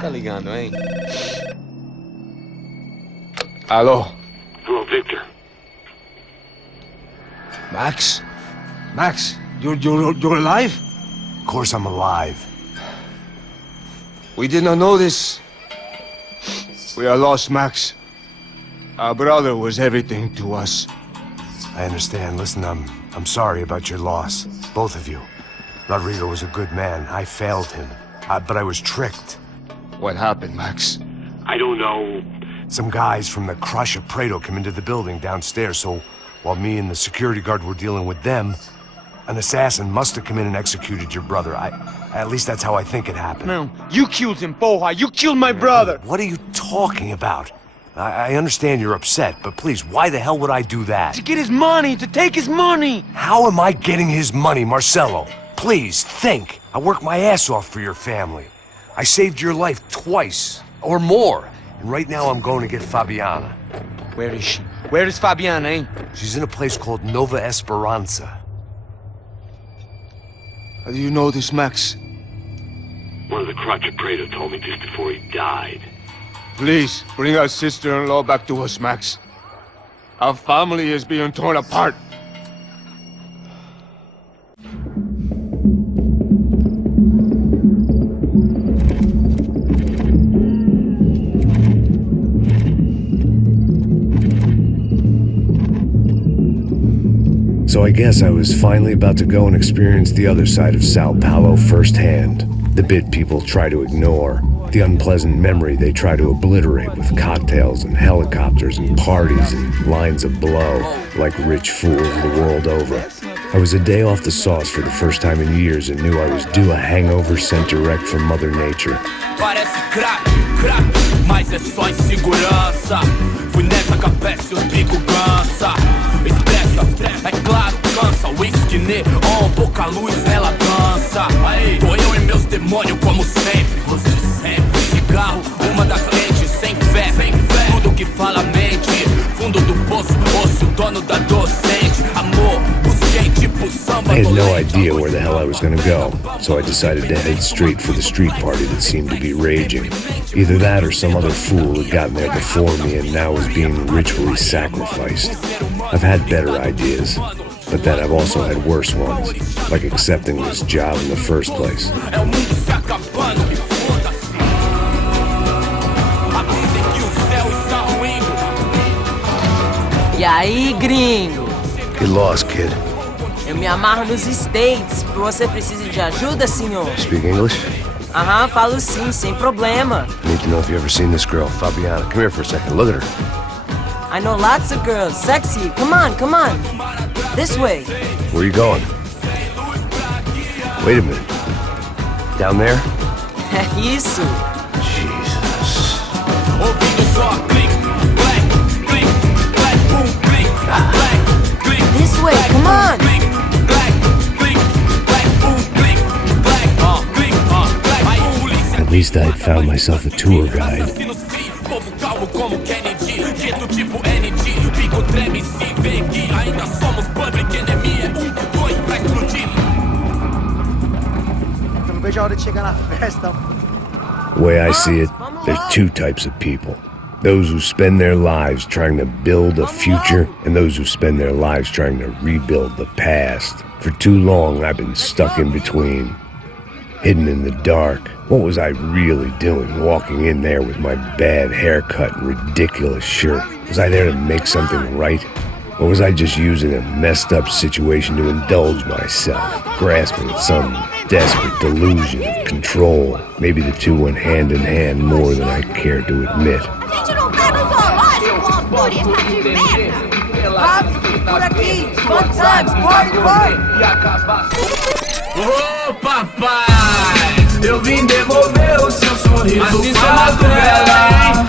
Tá ligando, hein? Alô? Hello, Victor. Max? Max, you're alive? Of course I'm alive. We did not know this. We are lost, Max. Our brother was everything to us. I understand. Listen, I'm sorry about your loss. Both of you. Rodrigo was a good man. I failed him. But I was tricked. What happened, Max? I don't know. Some guys from the Crush of Prado came into the building downstairs, so while me and the security guard were dealing with them, an assassin must have come in and executed your brother. At least that's how I think it happened. No, you killed him, porra! You killed my brother! What are you talking about? I understand you're upset, but please, why the hell would I do that? To get his money, to take his money! How am I getting his money, Marcelo? Please, think. I worked my ass off for your family. I saved your life twice, or more. And right now I'm going to get Fabiana. Where is she? Where is Fabiana, eh? She's in a place called Nova Esperanza. How do you know this, Max? One of the Crotch of Prado told me just before he died. Please, bring our sister-in-law back to us, Max. Our family is being torn apart. So I guess I was finally about to go and experience the other side of Sao Paulo firsthand. The bit people try to ignore. The unpleasant memory they try to obliterate with cocktails and helicopters and parties and lines of blow, like rich fools the world over. I was a day off the sauce for the first time in years and knew I was due a hangover sent direct from Mother Nature. Parece crack, mas é só insegurança. Fui nessa capete, os bico cansa. Expressa, é claro, cansa. Whisky neon, pouca luz, ela dança. Tô eu e meus demônios como sempre. Você sempre. Cigarro, uma da frente, sem fé. Tudo que fala mente. Fundo do poço, osso, dono da docente. Amor, busquei tipo samba. I had no idea where the hell I was gonna go, so I decided to head straight for the street party that seemed to be raging. Either that or some other fool had gotten there before me and now was being ritually sacrificed. I've had better ideas, but then I've also had worse ones, like accepting this job in the first place. E aí, gringo? Get lost, kid. Eu me amarro nos States. Você precisa de ajuda, senhor? Speak English? Aham, falo sim, sem problema. Need to know if you ever seen this girl, Fabiana. Come here for a second. Look at her. I know lots of girls. Sexy. Come on, come on. This way. Where are you going? Wait a minute. Down there? Isso. Jesus. This way, come on. At least I'd found myself a tour guide. The way I see it, there's two types of people. Those who spend their lives trying to build a future, and those who spend their lives trying to rebuild the past. For too long, I've been stuck in between. Hidden in the dark. What was I really doing walking in there with my bad haircut and ridiculous shirt? Was I there to make something right? Or was I just using a messed up situation to indulge myself, grasping at some desperate delusion of control? Maybe the two went hand in hand more than I care to admit. Ô papai, eu vim devolver o seu sorriso assim favela.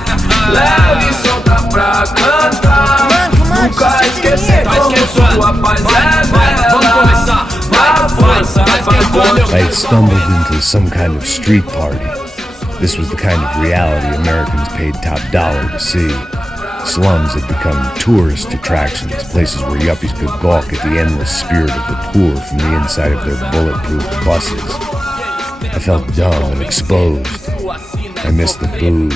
Leve e solta pra cantar. Nunca esquecer como sua paz é bela. Vamos começar, vai força, I had stumbled into some kind of street party. This was the kind of reality Americans paid top dollar to see. Slums had become tourist attractions, places where yuppies could balk at the endless spirit of the poor from the inside of their bulletproof buses. I felt dumb and exposed. I missed the booze.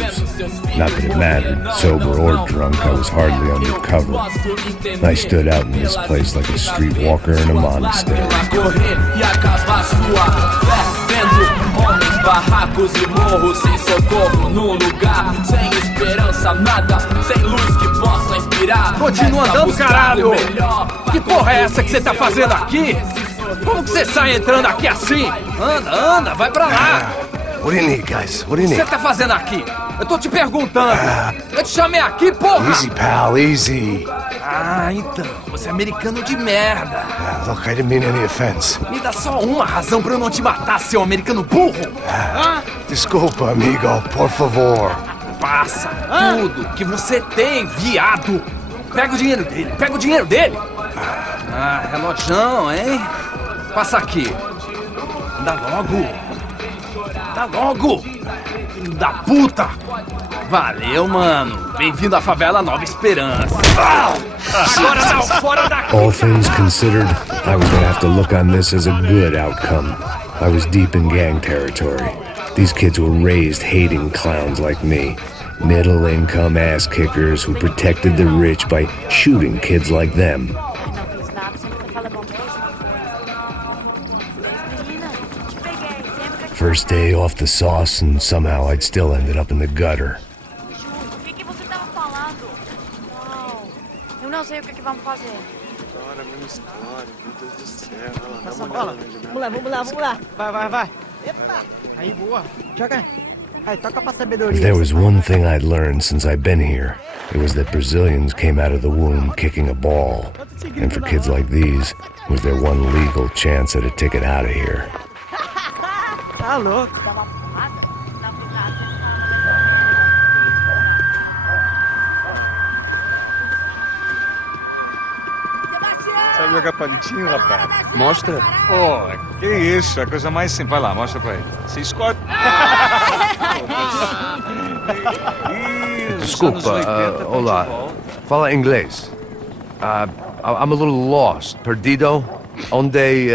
Not that it mattered, sober or drunk, I was hardly undercover. I stood out in this place like a streetwalker in a monastery. Barracos e morros sem socorro num lugar sem esperança, nada, sem luz que possa inspirar. Continua andando, caralho! Que porra é essa que você tá fazendo aqui? Como que você sai entrando aqui assim? Anda, vai pra lá! What do you need, guys? What do you O que need? você tá fazendo aqui? Eu tô te perguntando. Eu te chamei aqui, porra! Easy, pal, easy. Ah, então, você é americano de merda. Look, I didn't mean any offense. Me dá só uma razão pra eu não te matar, seu americano burro! Desculpa, amigo, por favor. Passa tudo que você tem, viado! Pega o dinheiro dele! Ah, relojão, hein? Passa aqui. Dá logo! Filho da puta! Valeu, mano. Bem-vindo à favela Nova Esperança. Agora não, fora daqui! All things considered, I was gonna have to look on this as a good outcome. I was deep in gang territory. These kids were raised hating clowns like me. Middle-income ass-kickers who protected the rich by shooting kids like them. First day off the sauce, and somehow I'd still ended up in the gutter. O que você tava falando? Não, eu não sei o que vamos fazer. História, mesma história, meu Deus do céu. Passa a bola. Vamos lá. Vai. Epa! Aí, boa. Joga. Aí, toca pra sabedoria. If there was one thing I'd learned since I'd been here, it was that Brazilians came out of the womb kicking a ball. And for kids like these, it was their one legal chance at a ticket out of here. Tá louco. Dá uma porrada? Não tem nada. Sabe jogar palitinho, rapaz? Mostra. Pô, que isso, é a coisa mais simples. Vai lá, mostra pra ele. Você escolhe. Desculpa, olá. Fala inglês. I'm a little lost. Perdido? Onde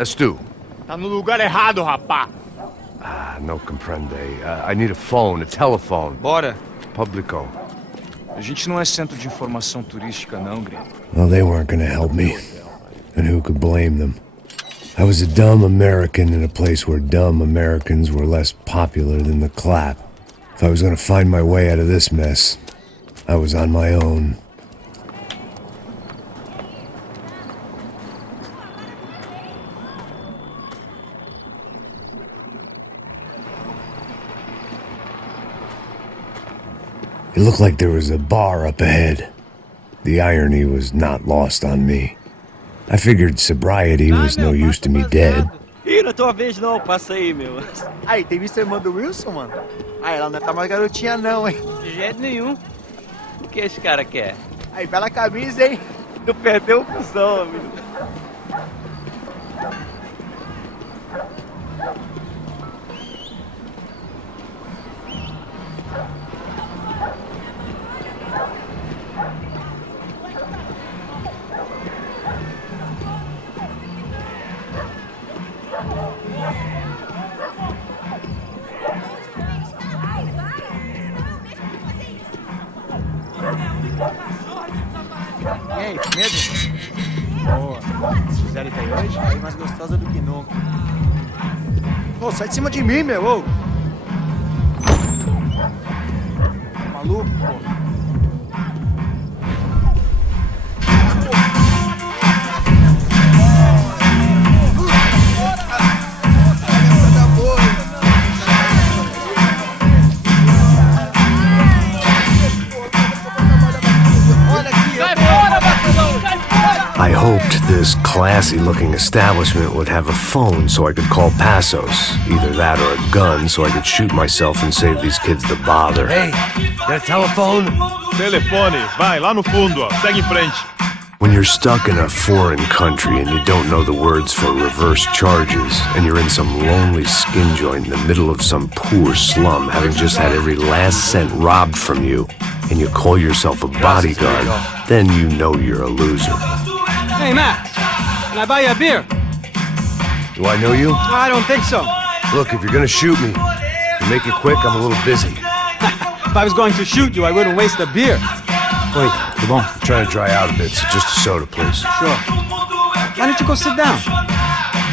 estou? Tá no lugar errado, rapá. No comprende. I need a phone, a telephone. Bora. Publico. A gente não é centro de informação turística, não, gringo. Well, they weren't gonna help me. And who could blame them? I was a dumb American in a place where dumb Americans were less popular than the clap. If I was gonna find my way out of this mess, I was on my own. It looked like there was a bar up ahead. The irony was not lost on me. I figured sobriety was no use to me dead. Ih, não é tua vez não, passa aí, meu. Aí, tem visto a irmã do Wilson, mano? Aí, ela não tá mais garotinha não, hein? De jeito nenhum. O que esse cara quer? Aí, bela camisa, hein? Tu perdeu o cuzão, amigo. E aí, medo? Boa. Gisele tá aí hoje? Aí mais gostosa do que nunca. Ô, sai de cima de mim, meu! Ô. Tá maluco, pô? I hoped this classy-looking establishment would have a phone so I could call Passos. Either that or a gun so I could shoot myself and save these kids the bother. Hey, got a telephone? Telefone, vai, lá no fundo, ó. Segue em frente. When you're stuck in a foreign country and you don't know the words for reverse charges, and you're in some lonely skin joint in the middle of some poor slum having just had every last cent robbed from you, and you call yourself a bodyguard, then you know you're a loser. Hey, Matt, can I buy you a beer? Do I know you? I don't think so. Look, if you're gonna shoot me, to make it quick, I'm a little busy. If I was going to shoot you, I wouldn't waste a beer. Wait, come on. I'm trying to dry out a bit, so just a soda, please. Sure. Why don't you go sit down?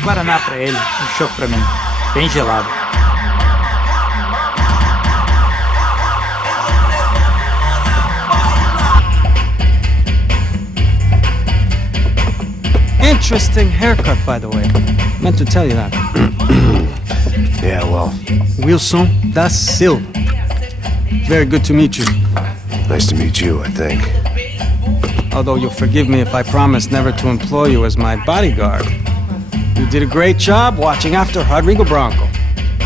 Guaraná pra ele, chopp pra mim. Bem gelado. Interesting haircut, by the way. Meant to tell you that. Yeah, well, Wilson da Silva. Very good to meet you. nice to meet you, I think. Although you'll forgive me if I promise never to employ you as my bodyguard. You did a great job watching after Rodrigo Bronco.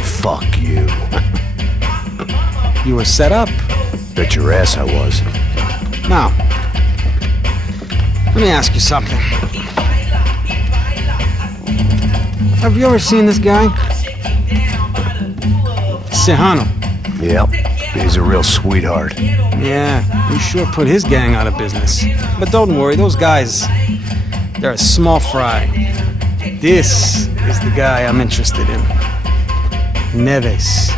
Fuck you. You were set up. Bet your ass I was. Now, let me ask you something. Have you ever seen this guy? Serrano. Yep, he's a real sweetheart. Yeah, you sure put his gang out of business. But don't worry, those guys, they're a small fry. This is the guy I'm interested in. Neves.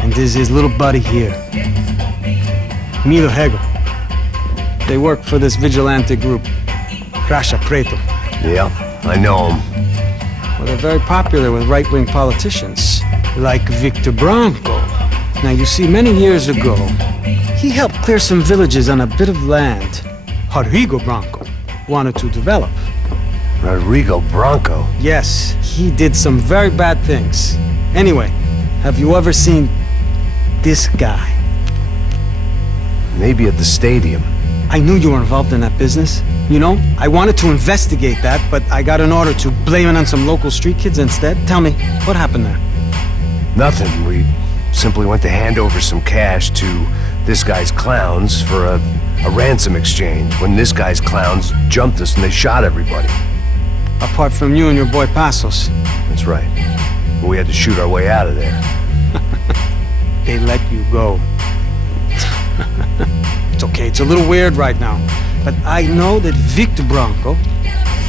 And this is his little buddy here. Milo Hegel. They work for this vigilante group, Racha Preto. Yep, I know him. Well, they're very popular with right-wing politicians, like Victor Bronco. Now, you see, many years ago, he helped clear some villages on a bit of land Rodrigo Bronco wanted to develop. Rodrigo Bronco? Yes, he did some very bad things. Anyway, have you ever seen this guy? Maybe at the stadium. I knew you were involved in that business. You know, I wanted to investigate that, but I got an order to blame it on some local street kids instead. Tell me, what happened there? Nothing. We simply went to hand over some cash to this guy's clowns for a ransom exchange when this guy's clowns jumped us and they shot everybody. Apart from you and your boy Passos. That's right. We had to shoot our way out of there. They let you go. It's okay, it's a little weird right now. But I know that Victor Bronco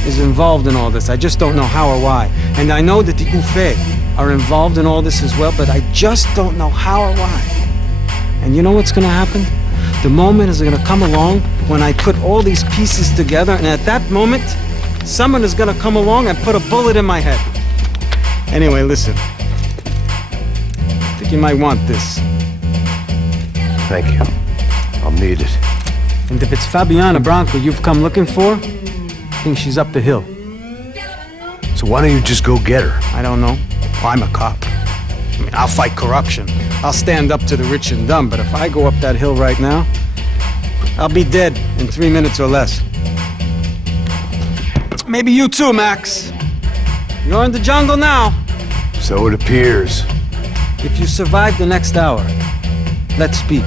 is involved in all this. I just don't know how or why. And I know that the UFE are involved in all this as well, but I just don't know how or why. And you know what's gonna happen? The moment is gonna come along when I put all these pieces together, and at that moment, someone is gonna come along and put a bullet in my head. Anyway, listen. I think you might want this. Thank you. I'll need it. And if it's Fabiana Bronco you've come looking for, I think she's up the hill. So why don't you just go get her? I don't know. Well, I'm a cop. I mean, I'll fight corruption. I'll stand up to the rich and dumb, but if I go up that hill right now, I'll be dead in 3 minutes or less. Maybe you too, Max. You're in the jungle now. So it appears. If you survive the next hour, let's speak.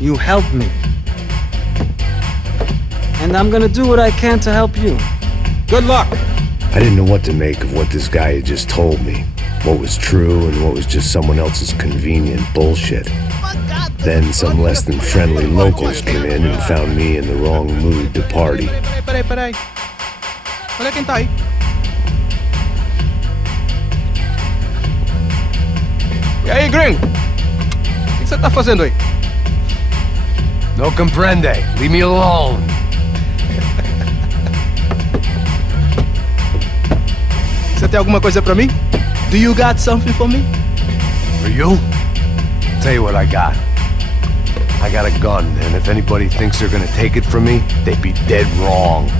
You help me. And I'm gonna do what I can to help you. Good luck. I didn't know what to make of what this guy had just told me. What was true and what was just someone else's convenient bullshit. Then some less than friendly locals came in and found me in the wrong mood to party. Peraí. Olha quem tá aí. E aí, gringo? O que você tá fazendo aí? No comprende. Leave me alone. Você tem alguma coisa pra mim? Do you got something for me? For you? Tell you what I got. I got a gun, and if anybody thinks they're gonna take it from me, they'd be dead wrong.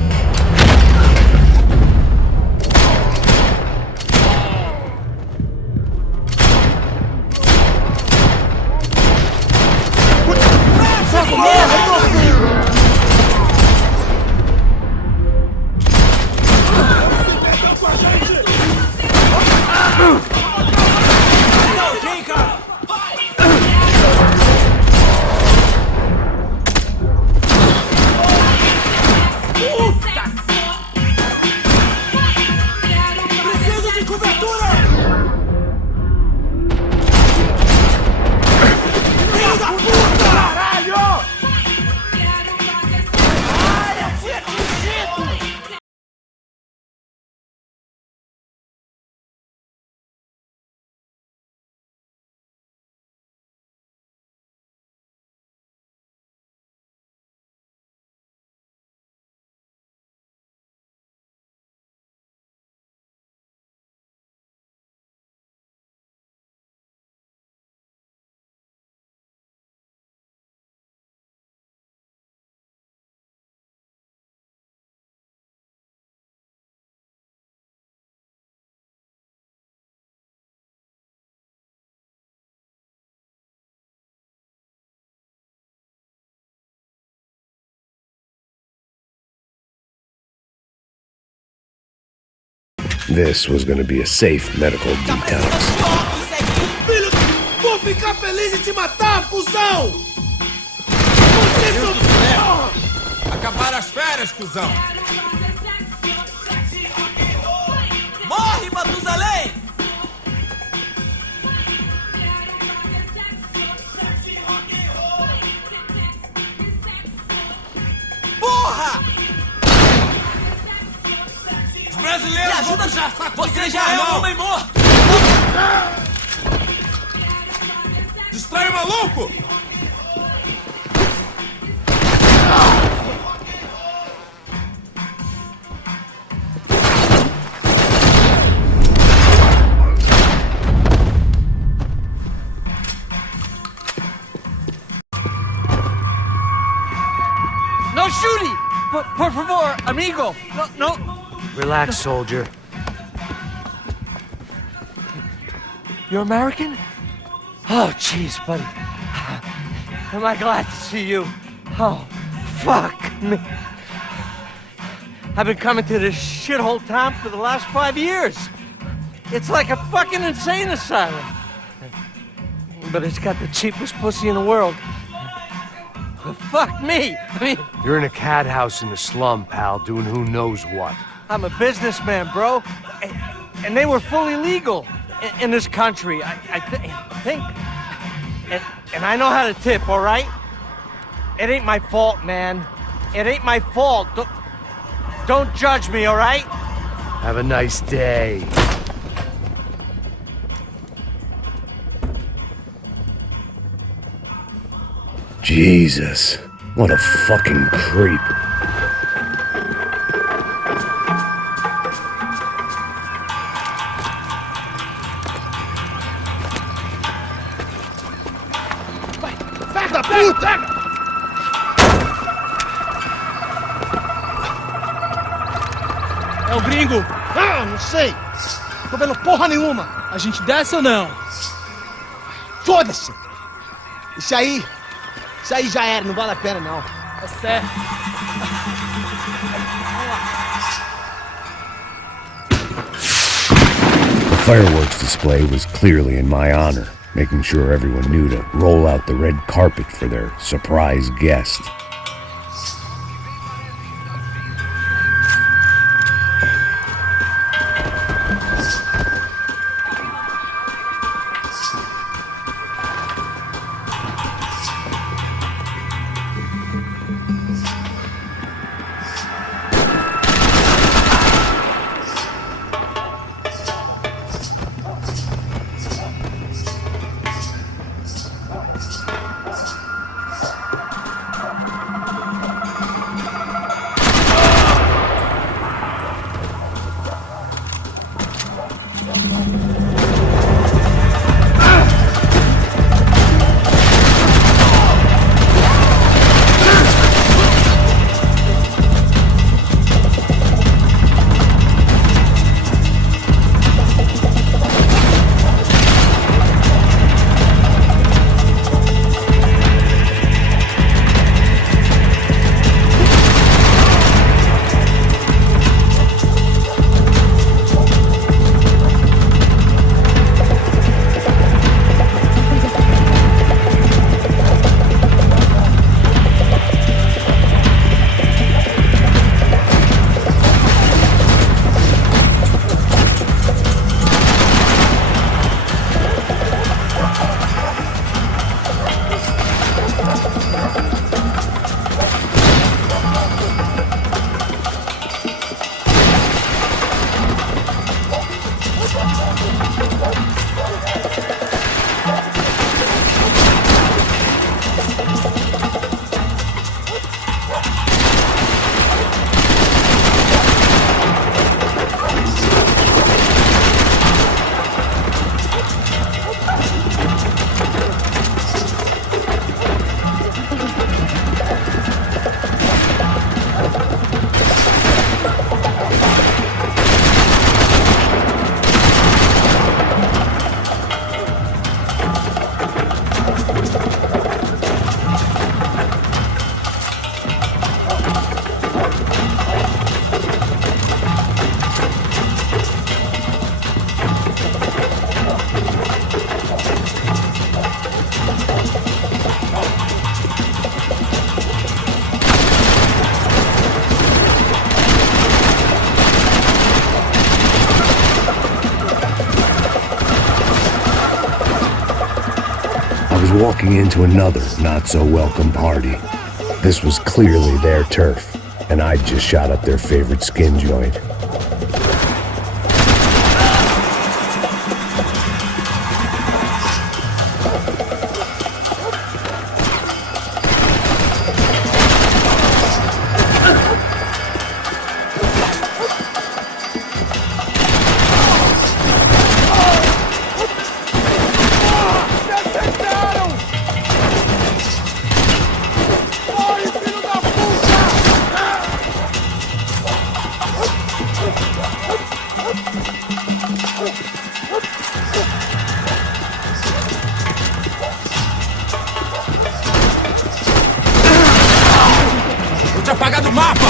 This was going to be a safe medical detox. Vou ficar feliz em te matar, cuzão! Acabaram as férias, cuzão! Morre, Matusalém! Porra! Os brasileiros... Me ajuda já! Você já é um homem morto! Distrai o maluco! No shooting! Por favor, amigo! No. Relax, soldier. You're American? Oh, jeez, buddy. Am I glad to see you? Oh, fuck me. I've been coming to this shithole town for the last 5 years. It's like a fucking insane asylum. But it's got the cheapest pussy in the world. Fuck me. I mean, You're in a cat house in the slum, pal, doing who knows what. I'm a businessman, bro. And they were fully legal in this country, I think. And I know how to tip, all right? It ain't my fault, man. It ain't my fault. Don't judge me, all right? Have a nice day. Jesus, what a fucking creep. Da puta! É o gringo! Ah, não sei! Tô vendo porra nenhuma! A gente desce ou não? Foda-se! Isso aí já era, não vale a pena não. Tá certo. The fireworks display was clearly in my honor, making sure everyone knew to roll out the red carpet for their surprise guest. was walking into another not-so-welcome party. This was clearly their turf, and I'd just shot up their favorite skin joint. Vou te apagar do mapa!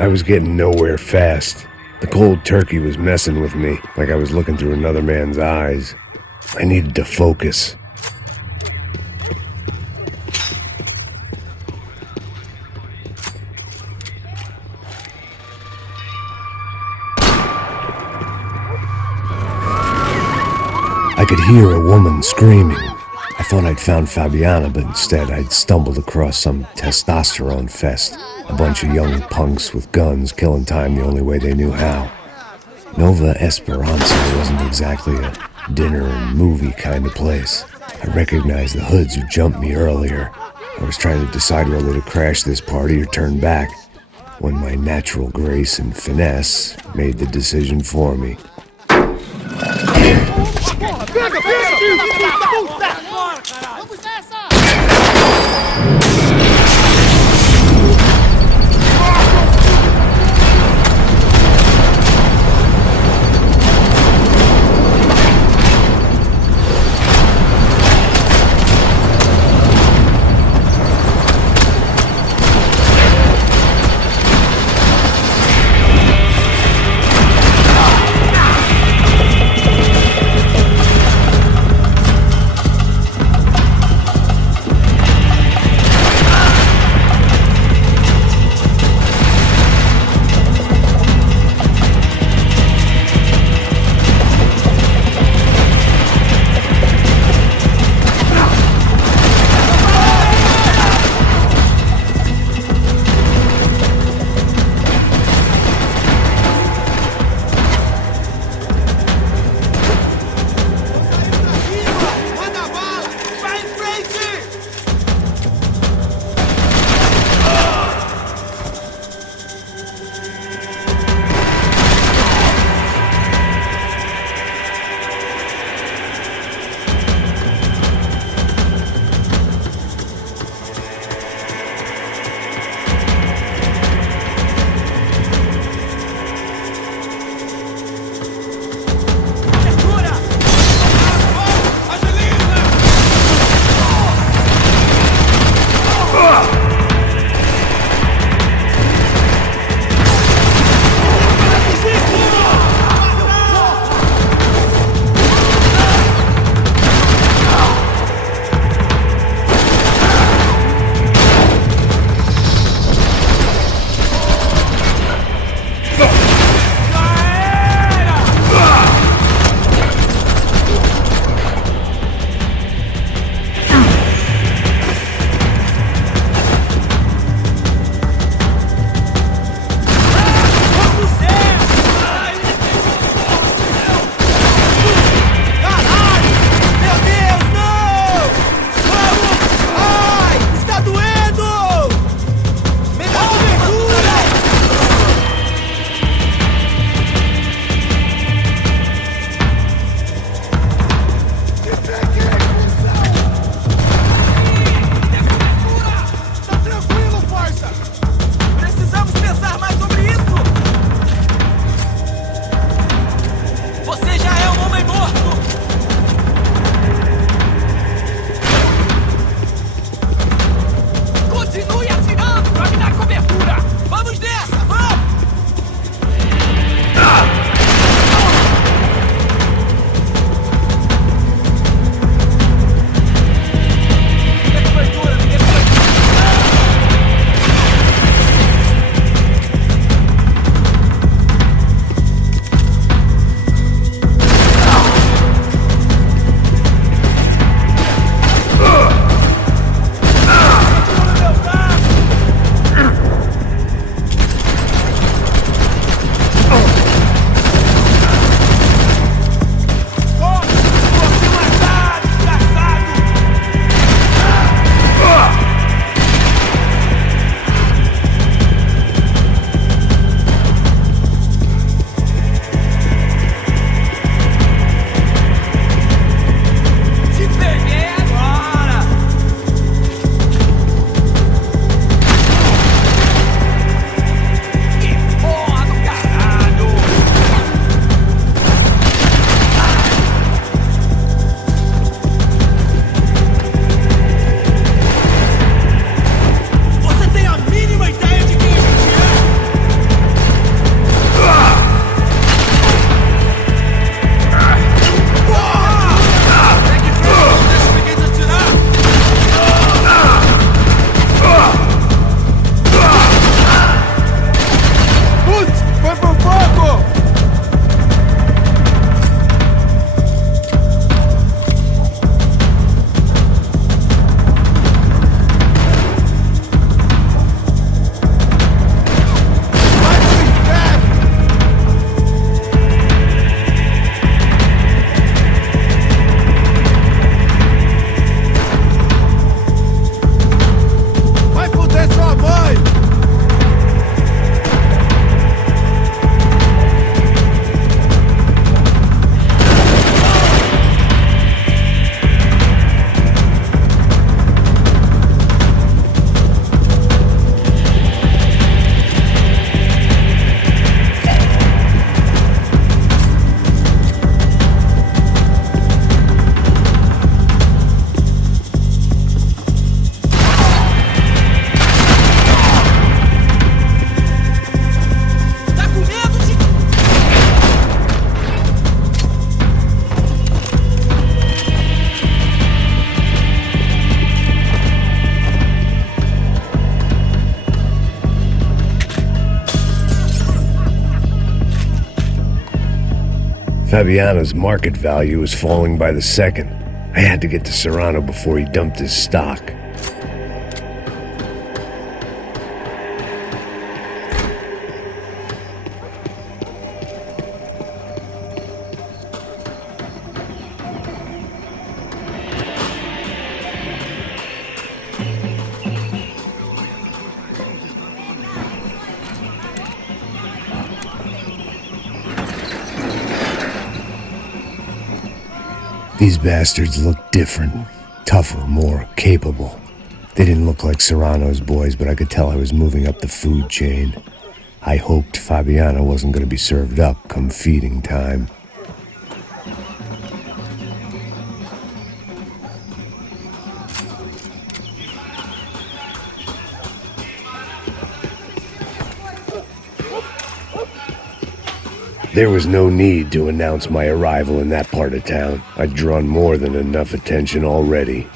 I was getting nowhere fast. The cold turkey was messing with me, like I was looking through another man's eyes. I needed to focus. I could hear a woman screaming. I thought I'd found Fabiana, but instead I'd stumbled across some testosterone fest. A bunch of young punks with guns killing time the only way they knew how. Nova Esperanza wasn't exactly a dinner and movie kind of place. I recognized the hoods who jumped me earlier. I was trying to decide whether to crash this party or turn back, when my natural grace and finesse made the decision for me. Fabiano's market value was falling by the second. I had to get to Serrano before he dumped his stock. These bastards looked different, tougher, more capable. They didn't look like Serrano's boys, but I could tell I was moving up the food chain. I hoped Fabiano wasn't going to be served up come feeding time. There was no need to announce my arrival in that part of town. I'd drawn more than enough attention already.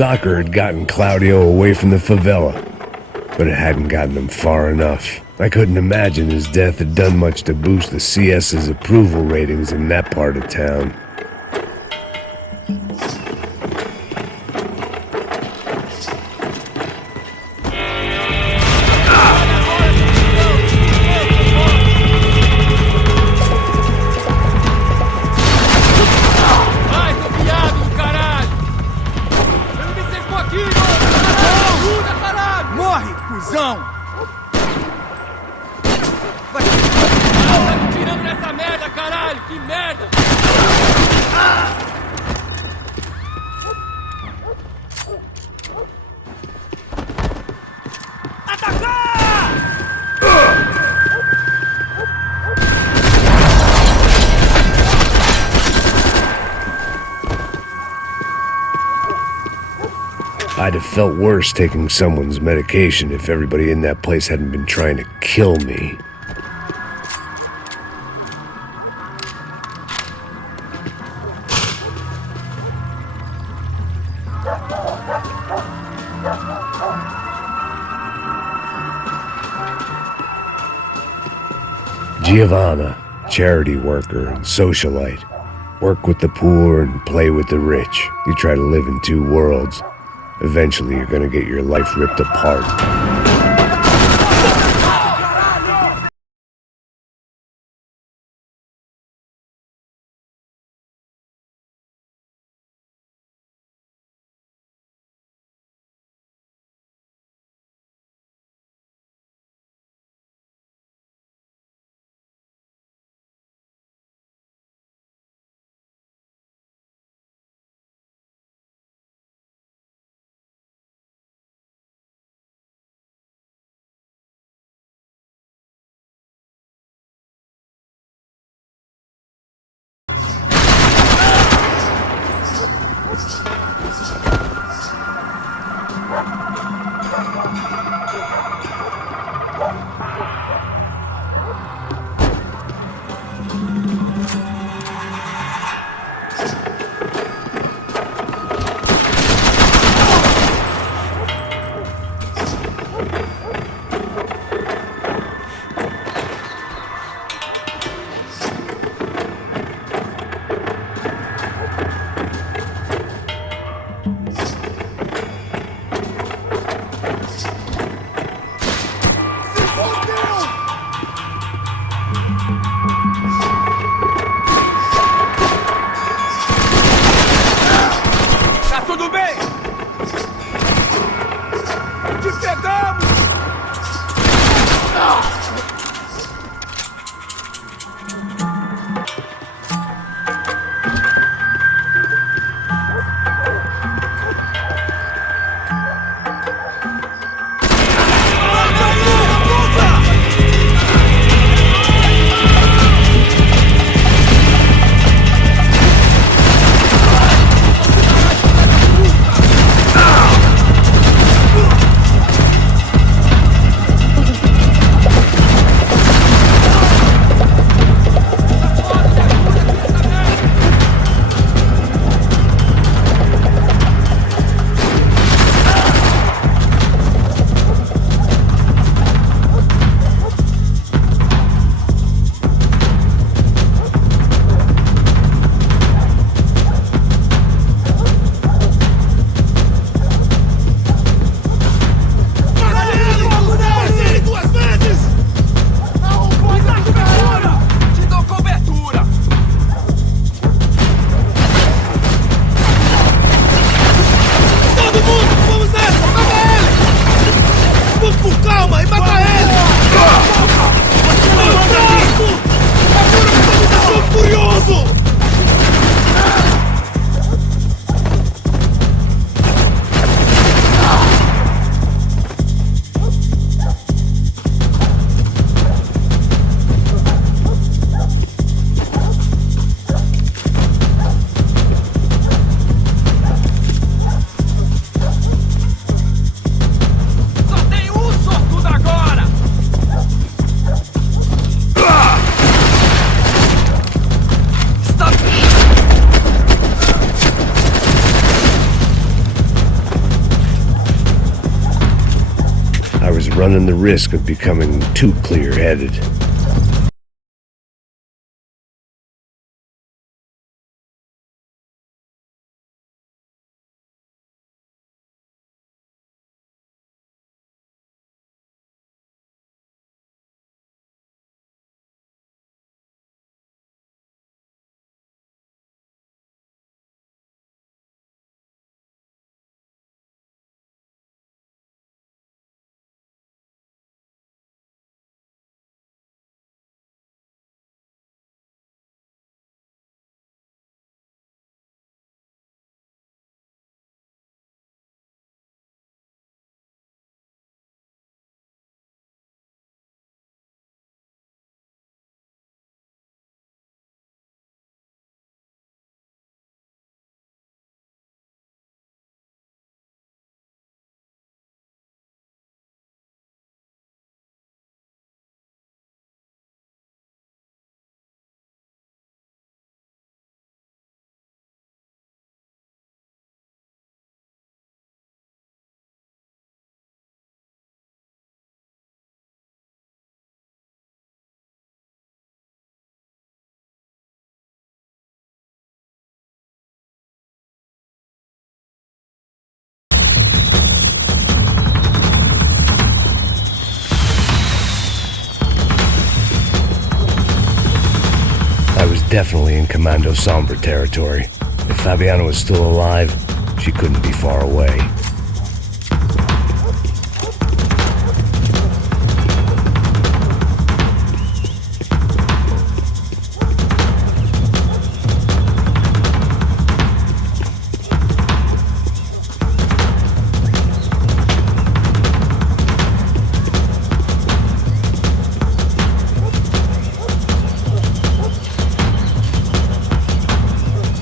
Soccer had gotten Claudio away from the favela, but it hadn't gotten him far enough. I couldn't imagine his death had done much to boost the CS's approval ratings in that part of town. I'd have felt worse taking someone's medication if everybody in that place hadn't been trying to kill me. Giovanna, charity worker and socialite. Work with the poor and play with the rich. You try to live in two worlds. Eventually, you're gonna get your life ripped apart. running the risk of becoming too clear-headed. I was definitely in Commando Sombre territory. If Fabiana was still alive, she couldn't be far away.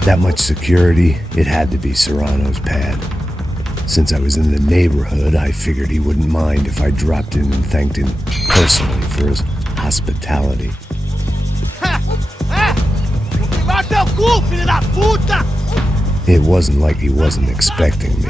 That much security, it had to be Serrano's pad. Since I was in the neighborhood, I figured he wouldn't mind if I dropped in and thanked him personally for his hospitality. It wasn't like he wasn't expecting me.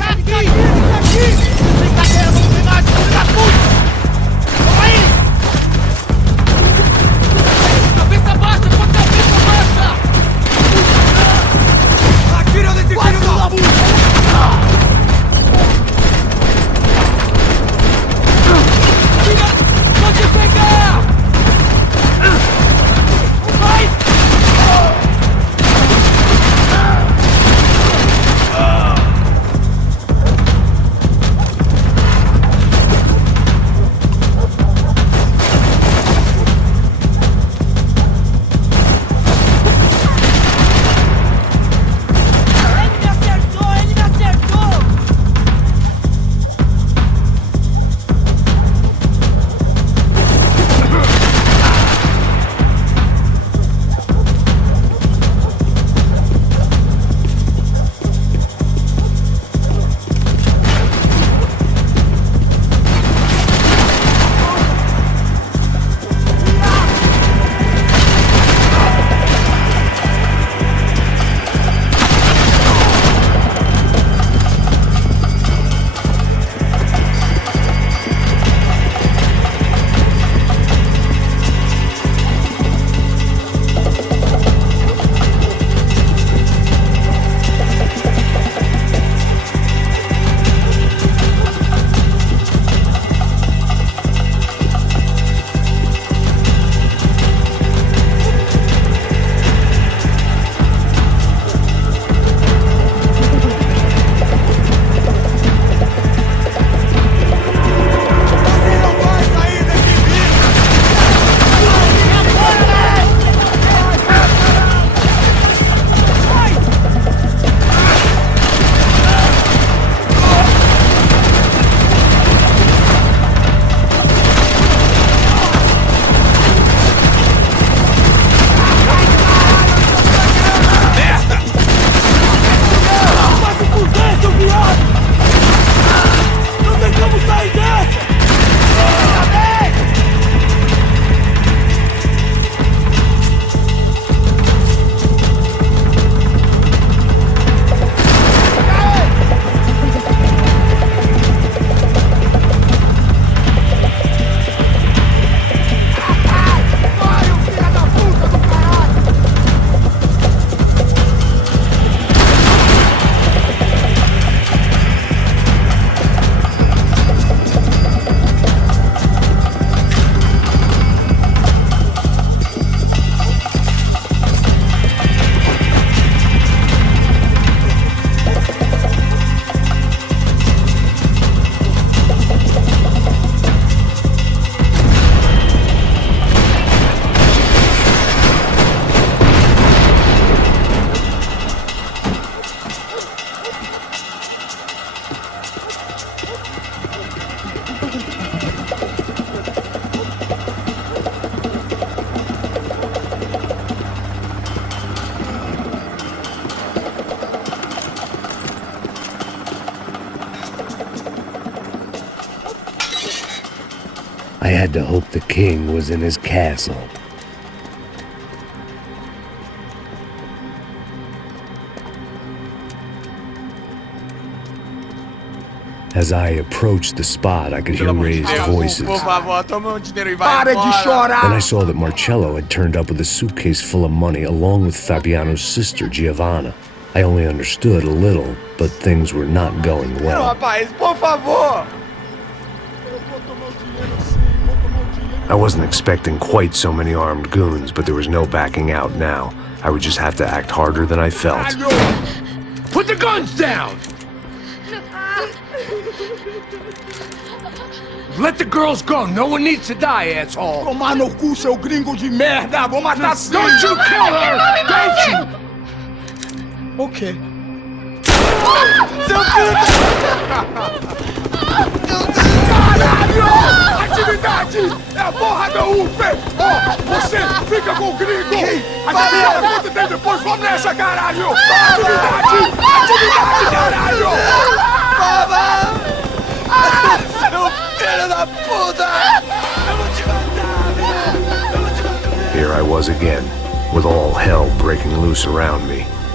I had to hope the king was in his castle. As I approached the spot, I could hear raised voices. Por favor, toma o dinheiro e vai Para de embora. chorar! Then I saw that Marcello had turned up with a suitcase full of money along with Fabiano's sister, Giovanna. I only understood a little, but things were not going Não, well. rapaz, por favor. I wasn't expecting quite so many armed goons, but there was no backing out now. I would just have to act harder than I felt. Put the guns down! Let the girls go. No one needs to die, asshole. Tomar no cu, seu gringo de merda! Vou matar sim! Don't you kill her! Don't you! Ok. Seu filho Caralho! Atividade! É a porra da UF! Ó, você fica com o gringo! Atividade, conta dele depois, vamos nessa, caralho! Atividade! Atividade, caralho! Seu filho da puta! Eu vou te matar, meu! Eu vou te matar! Here I was again, with all hell breaking loose around me.